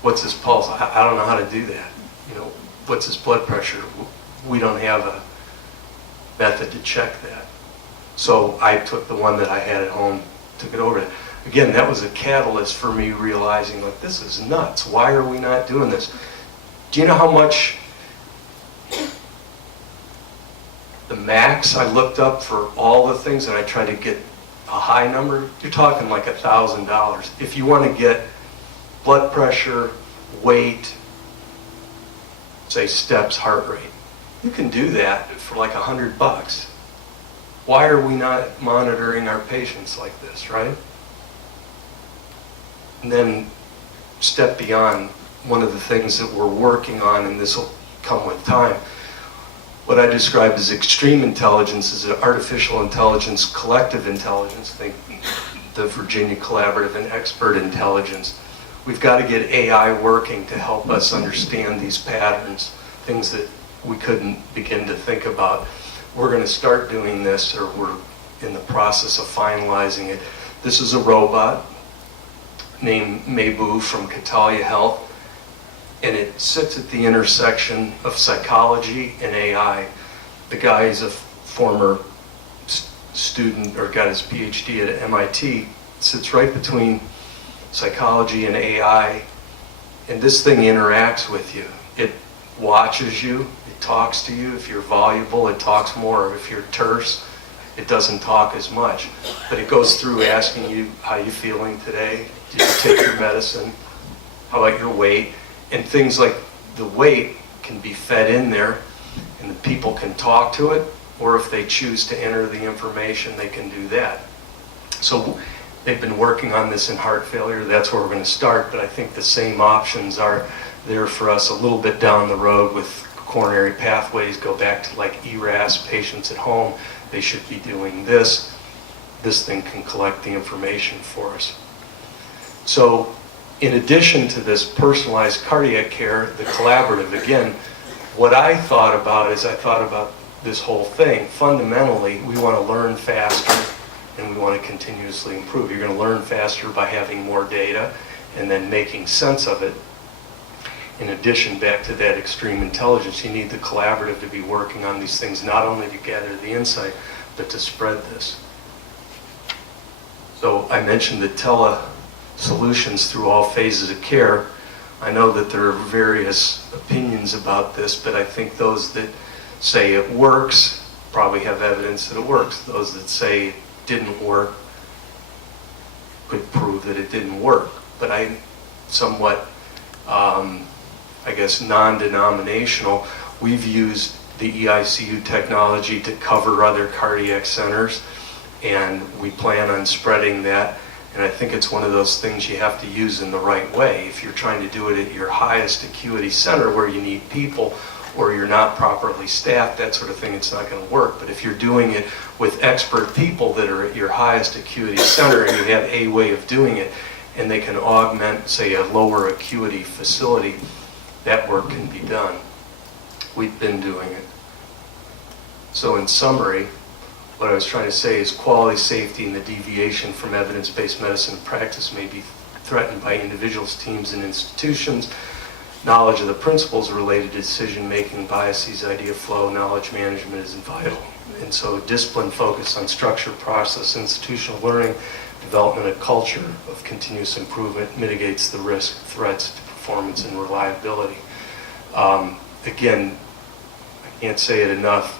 what's his pulse? I don't know how to do that. You know, what's his blood pressure? We don't have a method to check that. So I took the one that I had at home, took it over there. Again, that was a catalyst for me realizing, like, this is nuts. Why are we not doing this? Do you know how much the max I looked up for all the things, and I tried to get a high number? You're talking like $1,000. If you want to get blood pressure, weight, say steps, heart rate, you can do that for like $100. Why are we not monitoring our patients like this, right? And then step beyond, one of the things that we're working on, and this will come with time, what I describe as extreme intelligence is an artificial intelligence, collective intelligence, think the Virginia Collaborative and expert intelligence. We've got to get AI working to help us understand these patterns, things that we couldn't begin to think about. We're going to start doing this, or we're in the process of finalizing it. This is a robot named Mabu from Catalia Health, and it sits at the intersection of psychology and AI. The guy is a former student, or got his PhD at MIT, sits right between psychology and AI, and this thing interacts with you. It watches you, it talks to you. If you're voluble, it talks more. If you're terse, it doesn't talk as much. But it goes through asking you, how you feeling today? Did you take your medicine? How about your weight? And things like the weight can be fed in there, and the people can talk to it, or if they choose to enter the information, they can do that. So they've been working on this in heart failure. That's where we're going to start, but I think the same options are there for us a little bit down the road with coronary pathways. Go back to like ERAS, patients at home, they should be doing this. This thing can collect the information for us. So in addition to this personalized cardiac care, the collaborative, again, what I thought about is I thought about this whole thing. Fundamentally, we want to learn faster, and we want to continuously improve. You're going to learn faster by having more data and then making sense of it. In addition, back to that extreme intelligence, you need the collaborative to be working on these things, not only to gather the insight, but to spread this. So I mentioned the tele-solutions through all phases of care. I know that there are various opinions about this, but I think those that say it works probably have evidence that it works. Those that say it didn't work could prove that it didn't work. But I'm somewhat, I guess, non-denominational. We've used the EICU technology to cover other cardiac centers, and we plan on spreading that. And I think it's one of those things you have to use in the right way. If you're trying to do it at your highest acuity center where you need people, or you're not properly staffed, that sort of thing, it's not going to work. But if you're doing it with expert people that are at your highest acuity center, and you have a way of doing it, and they can augment, say, a lower acuity facility, that work can be done. We've been doing it. So in summary, what I was trying to say is quality, safety, and the deviation from evidence-based medicine practice may be threatened by individuals, teams, and institutions. Knowledge of the principles related to decision-making, biases, idea flow, knowledge management is vital. And so discipline focus on structure, process, institutional learning, development of culture of continuous improvement mitigates the risk, threats to performance and reliability. Again, I can't say it enough.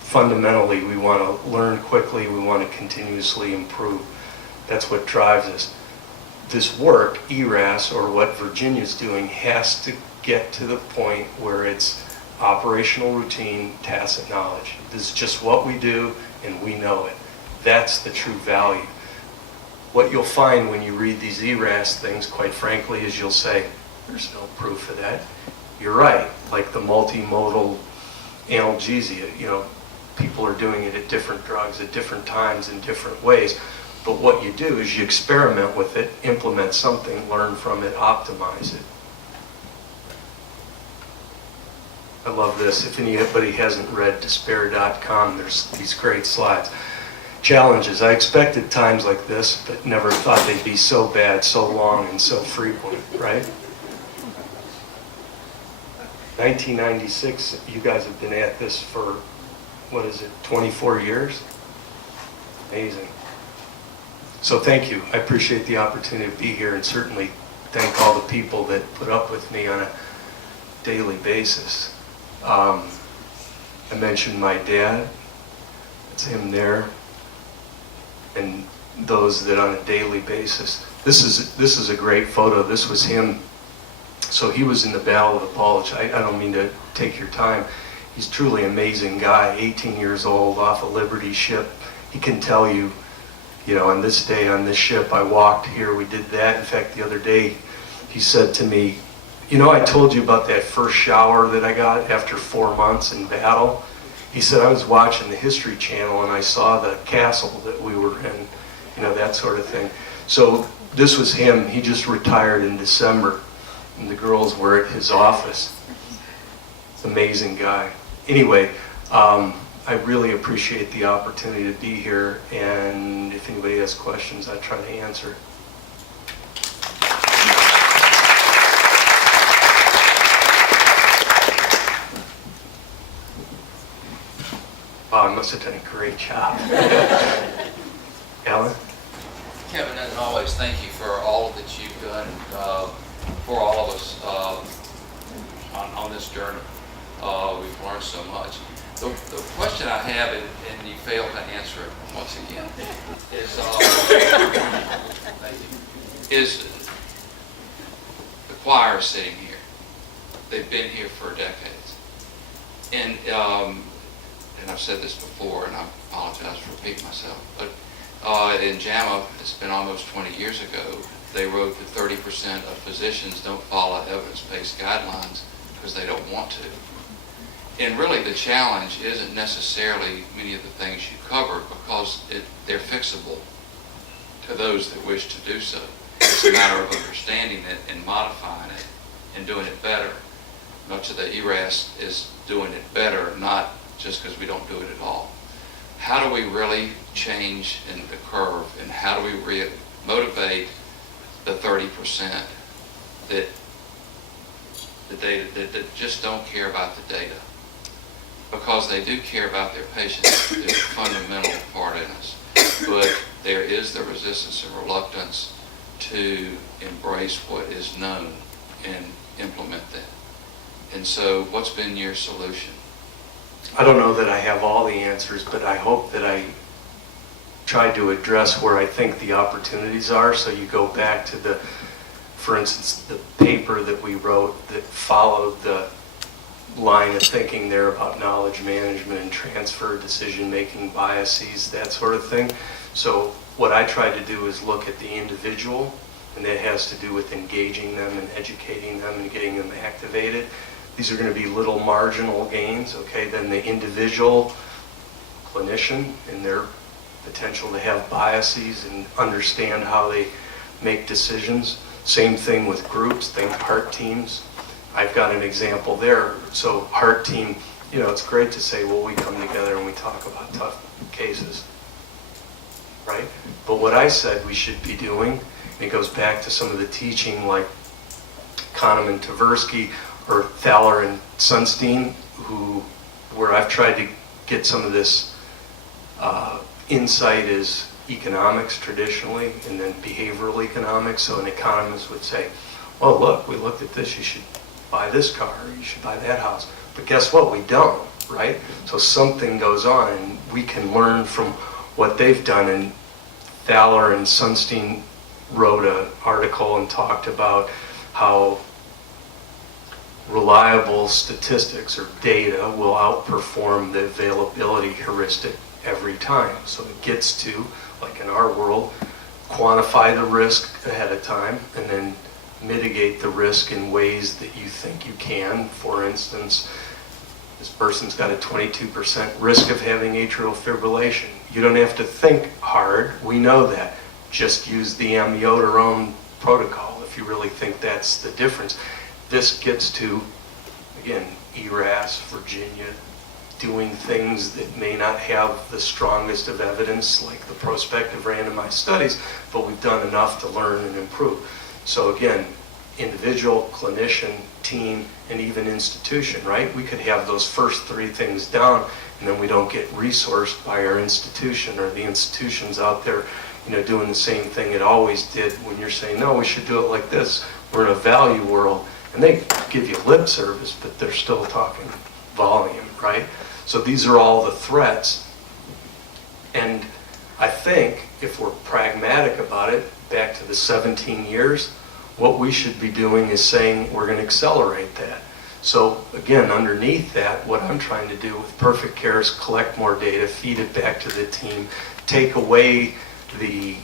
Fundamentally, we want to learn quickly, we want to continuously improve. That's what drives us. This work, ERAS, or what Virginia's doing, has to get to the point where it's operational routine, tacit knowledge. This is just what we do, and we know it. That's the true value. What you'll find when you read these ERAS things, quite frankly, is you'll say, there's no proof of that. You're right, like the multimodal analgesia, People are doing it at different drugs at different times in different ways. But what you do is you experiment with it, implement something, learn from it, optimize it. I love this. If anybody hasn't read despair.com, there's these great slides. Challenges. I expected times like this, but never thought they'd be so bad, so long, and so frequent, right? 1996, you guys have been at this for, 24 years? Amazing. So thank you. I appreciate the opportunity to be here, and certainly thank all the people that put up with me on a daily basis. I mentioned my dad. It's him there. And those that on a daily basis. This is a great photo. This was him. So he was in the Battle of the Bulge. I don't mean to take your time. He's a truly amazing guy, 18 years old, off a Liberty ship. He can tell you, on this day on this ship, I walked here, we did that. In fact, the other day, he said to me, I told you about that first shower that I got after 4 months in battle. He said, I was watching the History Channel and I saw the castle that we were in, that sort of thing. So this was him. He just retired in December, and the girls were at his office. Amazing guy. Anyway, I really appreciate the opportunity to be here, and if anybody has questions, I try to answer. Wow, I must have done a great job. Alan? Kevin, as always, thank you for all that you've done for all of us on this journey. We've learned so much. The question I have, and you failed to answer it once again, is the choir sitting here. They've been here for decades. And I've said this before, and I apologize for repeating myself, but in JAMA, it's been almost 20 years ago, they wrote that 30% of physicians don't follow evidence-based guidelines because they don't want to. And really the challenge isn't necessarily many of the things you covered, because they're fixable to those that wish to do so. It's a matter of understanding it and modifying it and doing it better. Much of the ERAS is doing it better, not just because we don't do it at all. How do we really change in the curve, and how do we motivate the 30% that just don't care about the data? Because they do care about their patients. They're a fundamental part in us. But there is the resistance and reluctance to embrace what is known and implement that. And so what's been your solution? I don't know that I have all the answers, but I hope that I tried to address where I think the opportunities are. So you go back to for instance, the paper that we wrote that followed the line of thinking there about knowledge management and transfer, decision-making biases, that sort of thing. So what I tried to do is look at the individual, and that has to do with engaging them and educating them and getting them activated. These are going to be little marginal gains, okay? Then the individual clinician and their potential to have biases and understand how they make decisions. Same thing with groups, think heart teams. I've got an example there. So heart team, it's great to say, well, we come together and we talk about tough cases, right? But what I said we should be doing, and it goes back to some of the teaching like Kahneman, Tversky, or Thaler and Sunstein, where I've tried to get some of this insight is economics traditionally, and then behavioral economics. So an economist would say, well, look, we looked at this, you should buy this car, or you should buy that house. But guess what? We don't, right? So something goes on, and we can learn from what they've done. And Thaler and Sunstein wrote an article and talked about how reliable statistics or data will outperform the availability heuristic every time. So it gets to, like in our world, quantify the risk ahead of time and then mitigate the risk in ways that you think you can. For instance, This person's got a 22% risk of having atrial fibrillation. You don't have to think hard, we know that. Just use the amiodarone protocol if you really think that's the difference. This gets to, again, ERAS, Virginia, doing things that may not have the strongest of evidence, like the prospective randomized studies, but we've done enough to learn and improve. So again, individual, clinician, team, and even institution, right? We could have those first three things down, and then we don't get resourced by our institution, or the institution's out there, you know, doing the same thing it always did. When you're saying, no, we should do it like this, we're in a value world, and they give you lip service, but they're still talking volume, right? So these are all the threats. And I think if we're pragmatic about it, back to the 17 years, what we should be doing is saying we're going to accelerate that. So again, underneath that, what I'm trying to do with Perfect Care is collect more data, feed it back to the team, take away the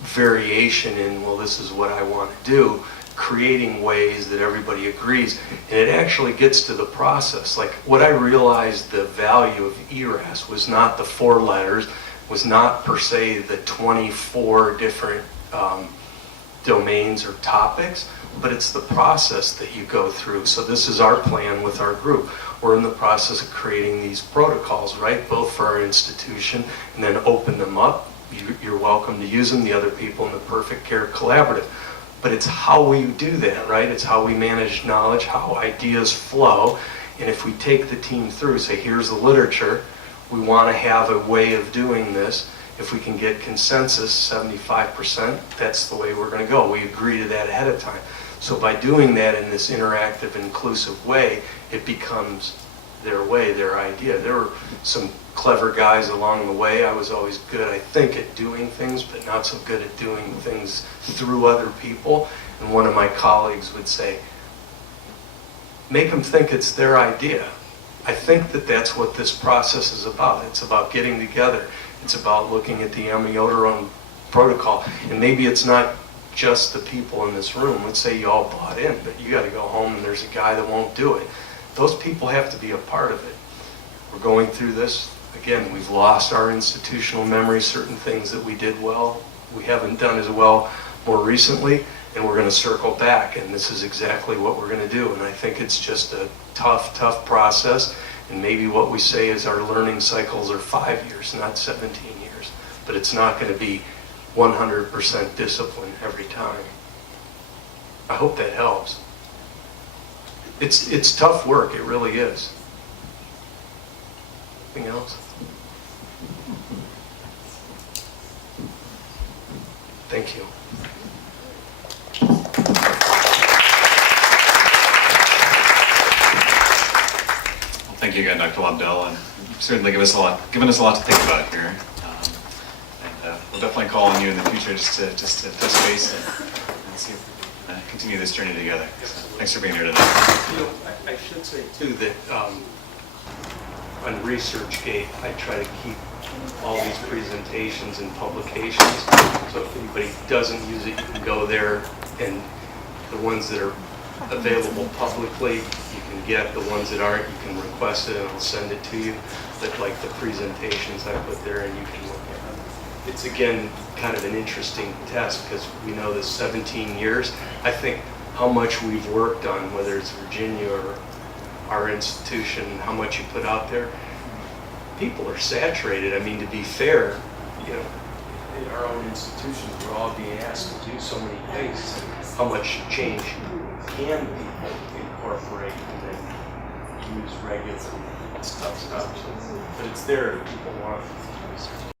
variation in, well, this is what I want to do, creating ways that everybody agrees. And it actually gets to the process. Like, what I realized the value of ERAS was not the 4 letters, was not per se the 24 different domains or topics, but it's the process that you go through. So this is our plan with our group. We're in the process of creating these protocols, right? Both for our institution, and then open them up. You're welcome to use them, the other people in the Perfect Care Collaborative. But it's how we do that, right? It's how we manage knowledge, how ideas flow. And if we take the team through, say, here's the literature, we want to have a way of doing this. If we can get consensus, 75%, that's the way we're going to go. We agree to that ahead of time. So by doing that in this interactive, inclusive way, it becomes their way, their idea. There were some clever guys along the way. I was always good, I think, at doing things, but not so good at doing things through other people. And one of my colleagues would say, make them think it's their idea. I think that that's what this process is about. It's about getting together. It's about looking at the amiodarone protocol. And maybe it's not just the people in this room. Let's say you all bought in, but you got to go home and there's a guy that won't do it. Those people have to be a part of it. We're going through this. Again, we've lost our institutional memory, certain things that we did well, we haven't done as well more recently, and we're going to circle back, and this is exactly what we're going to do. And I think it's just a tough, tough process, and maybe what we say is our learning cycles are 5 years, not 17 years, but it's not going to be 100% discipline every time. I hope that helps. It's tough work, it really is. Anything else? Thank you. Well, thank you again, Dr. Lobdell, and you've certainly given us a lot to think about here. And we'll definitely call on you in the future just to touch base and see if we can continue this journey together. So, thanks for being here tonight. You know, I should say too that on ResearchGate, I try to keep all these presentations and publications. So if anybody doesn't use it, you can go there, and the ones that are available publicly, you can get. The ones that aren't, you can request it and I'll send it to you. But like the presentations I put there, and you can look at them. It's again kind of an interesting test because we know this 17 years. I think how much we've worked on, whether it's Virginia or our institution, how much you put out there, people are saturated. I mean, to be fair, you know, in our own institutions, we're all being asked to do so many things. How much change can people incorporate and then use regular stuff? But it's there if people want it.